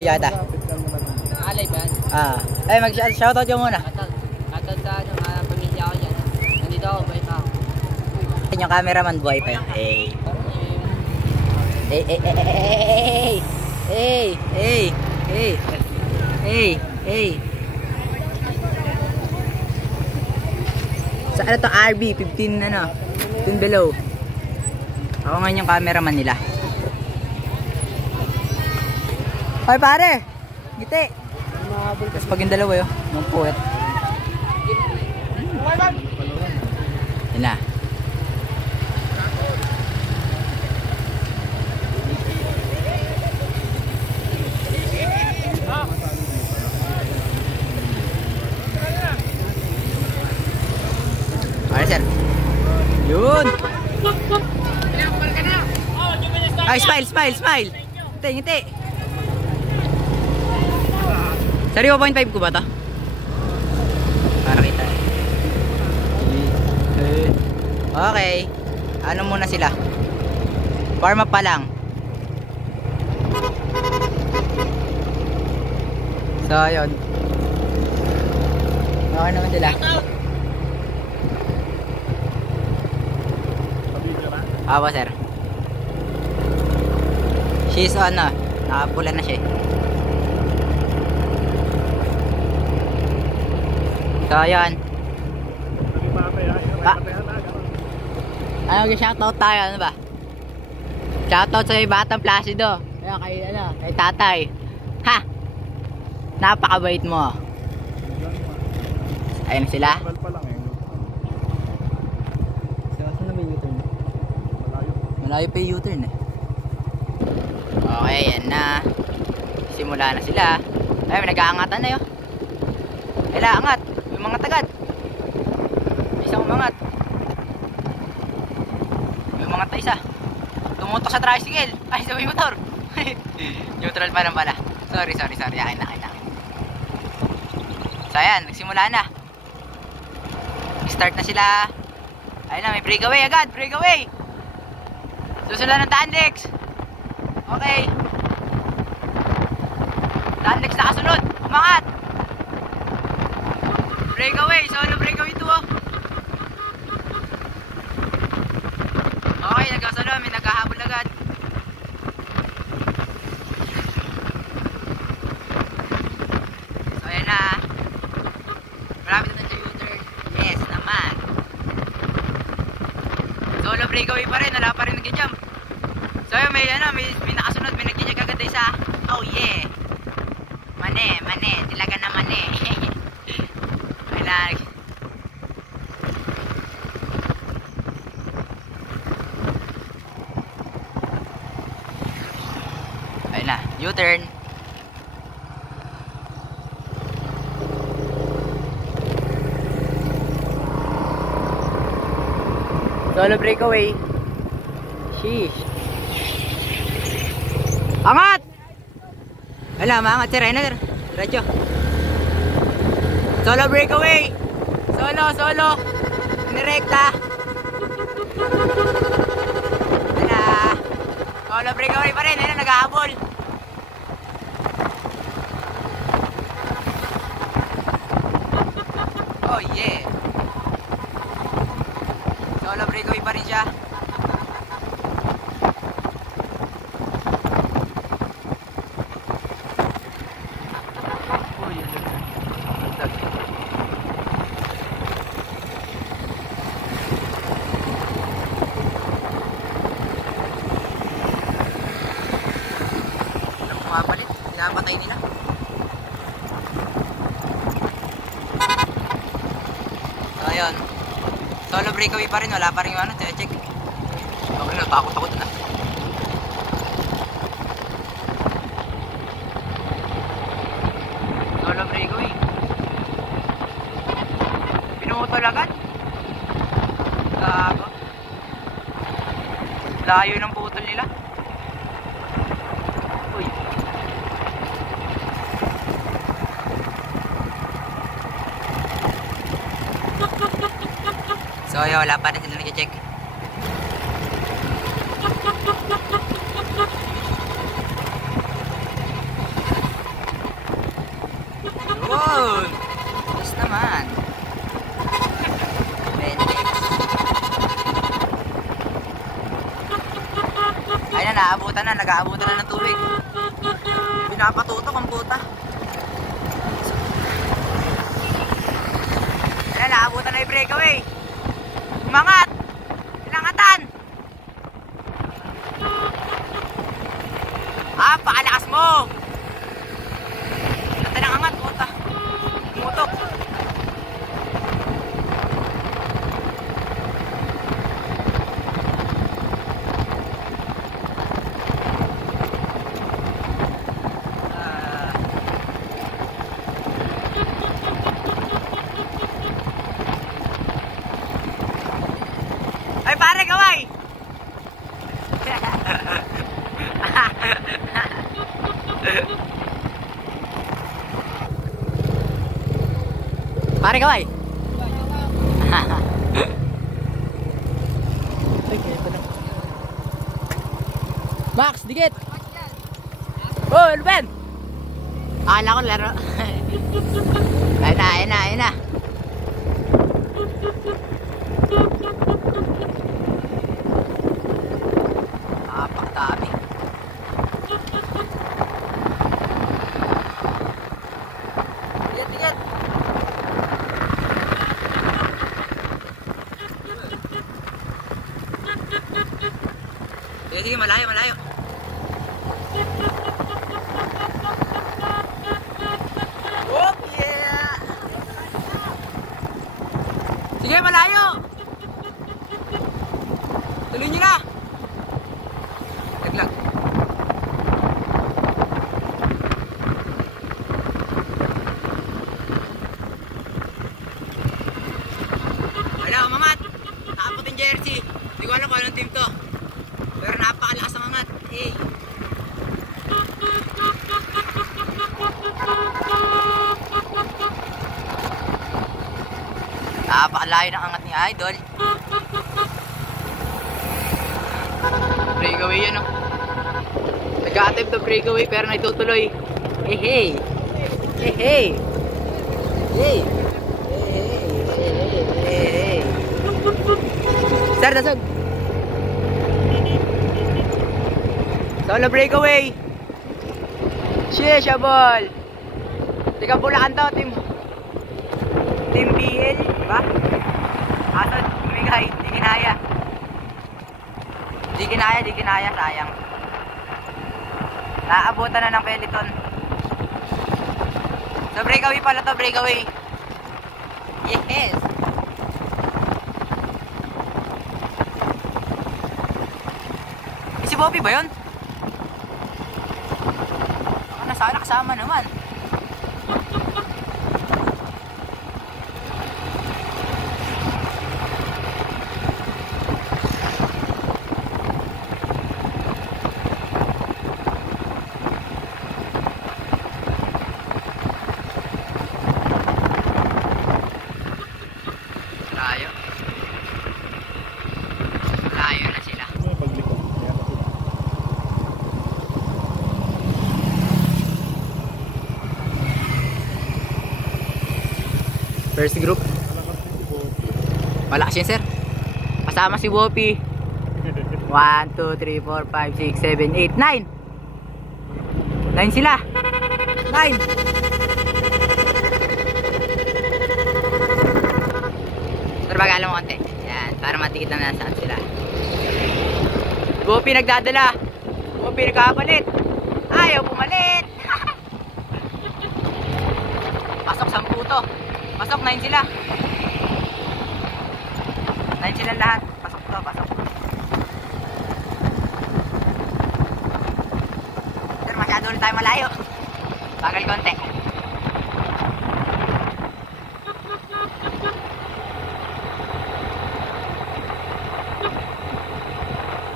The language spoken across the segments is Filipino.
Yata. Alay ba yan? Ay, mag-shoutout yung muna. Shoutout sa pamilya ko dyan. Nandito ako, buhay pa ako. Yung cameraman, buhay pa yun. Hey. Hey, hey, hey, hey, hey, hey, hey, hey. Sa ano to, RB, 15 ano, 15 below. Ako ngayon yung cameraman nila. Hoy pare, ngiti. Tapos pag yung dalawa yun, yung puwet. Yun na. Ay sir. Yun. Ay smile, smile, smile. Ngiti, ngiti. 0.5 ko ba ito? Para kita. Okay. Ano muna sila? Warm up pa lang. So, yun. Okay naman sila. Awa, sir. She's on na. Nakapula na siya eh. So, ayan. Ano, shoutout tayo, ano ba? Shoutout sa Batang Placido. Ayan, kay tatay. Ha! Napakabait mo. Ayun sila. Saan na may U-turn? Malayo pa yung U-turn eh. Okay, yan na. Simula na sila. Ay, may nag-aangatan na yun. Kailangan angat. Yung mga tagad. Isang umangat. Yung mga isa. Tumutok sa tricycle. Ay, sa may motor. Neutral pa lang pala. Sorry. Akin na. So ayan, nagsimula na. Start na sila. Ayun na, may breakaway agad. Breakaway. Susunod ng Tandex. Okay. Tandex nakasunod. Umangat. Breakaway, solo breakaway to oh. Okay, nagkasalo, may naghahabol agad. So ayan na. Marami na yung U-turn. Yes naman. Solo breakaway pa rin, wala pa rin nag-jump. So yun, may nakasunod, may nag-jump agad isa. Oh yeah. Mane, tilaga na mane. Ayun na, U-turn. Solo breakaway. Sheesh. Angat! Wala, maangat sir, ayun na sir. Diretso. Solo breakaway. Solo. Nirekta. Wala. Solo breakaway pa rin. Ayun na, nag-ahabol. Oh yeah. Solo breakaway pa rin siya. Pumapalit, pinapatay nila. So ayun, solo breakaway pa rin, wala pa rin yung ano, check. Okay na, takot na. Solo breakaway. Pinumutol agad. Gago. Layo ng putol nila. So yun, wala pa rin sila nag-check. Nag-aabutan na ng tubig. Pinapatutok ang puta. Ayan, naabutan na yung breakaway. Umangat! Inangatan! Pakalakas mo! Ganda ng angat, puta. Tumutok. Ay, pare, kaway! Pare, kaway! Max, dikit! Oh, Ruben! Akala ko laro. Ayun na. Pakadami. Dikit. Sige, malayo. Oh, yeah! Sige, malayo! Tuloy nyo na! Laglag. Wala, umangat! Nakaputing jersey. Hindi ko alam kung anong team to. Pero napakalakas ang angat. Hey! Napakalayo ng angat ni Idol. Breakaway yun, no? Nag-a-attempt the breakaway pero naitutuloy. Hey! Sir, dasog! Solo breakaway! Sheesh, ball! Tika Bulacan to, Team BL, ba? Asod, umigay, di kinaya, sayang. Naabutan na ng peloton. So breakaway pala to, breakaway. Yes! Si Bobby ba yun? Sana kasama naman. Layo na sila. First group. Malakas yun, sir. Kasama si Wopi. 1, 2, 3, 4, 5, 6, 7, 8, 9. 9 sila. 9. Sir, bagala mo konti. Yan, para matikit na nasaan sila. Wopi nagdadala. Wopi nagkapalit. Ayaw pumalit. Pasok 10 to. Pasok, 9 sila. 9 sila lahat. Pasok to, pasok. Sir, masyado ulit tayo malayo. Bagal konti.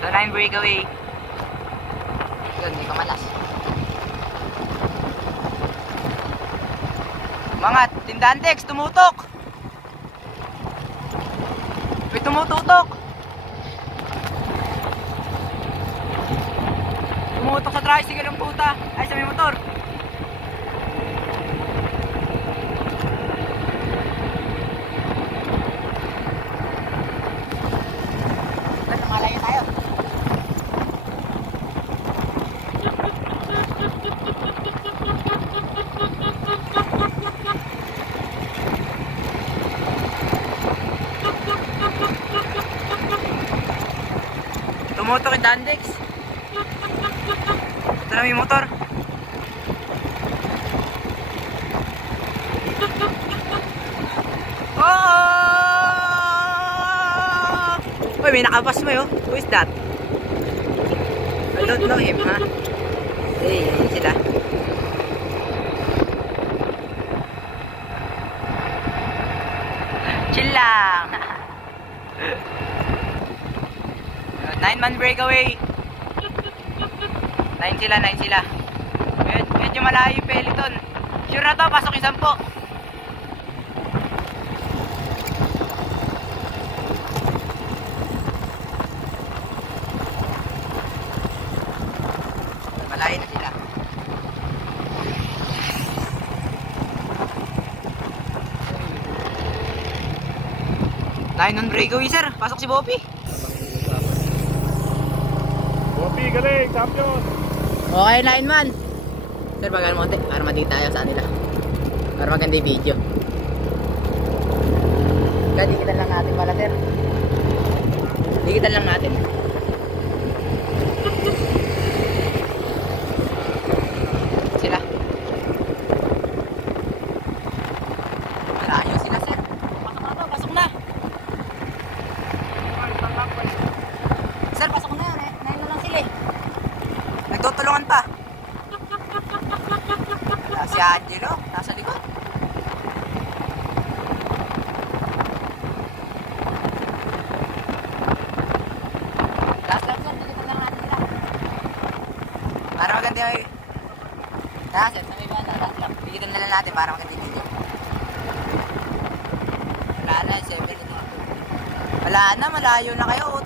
So, 9 breakaway. Yun, hindi ka malas. Mga Tindantex, tumutok! May tumututok! Tumutok sa tricycle ng puta. Ay, sa may motor. Malayo tayo. Dahan-dahan, Dex. Ito na may motor. Oh! Uy, may nakapas mo yun. Who is that? I don't know him, ha? Hey, ayun sila. Chill lang. 9-man breakaway. 9 sila. Medyo malayo yung peloton. Sure na to, pasok yung 10. Malayo na sila. 9-man breakaway, sir. Pasok si Bopi. Bopi, galing, champion. Okay, 9-man. Sir, bagal mo konti para madito tayo sa kanila. Para maganda yung video. Dikitan lang natin pala, sir. Dikitan lang natin. Sila. Malayo sila, sir. Pasok na to, pasok na. Sir, pasok na yan eh. 9 na lang sila eh. Nagtutulungan pa. Si Angelo, nasa likod. Last lang, sir, dikitan lang natin sila. Para maganda yung... Sir, may ba na last lang. Dikitan na lang natin para maganda yung video. Wala na, 7 na. Wala na, malayo na kayo.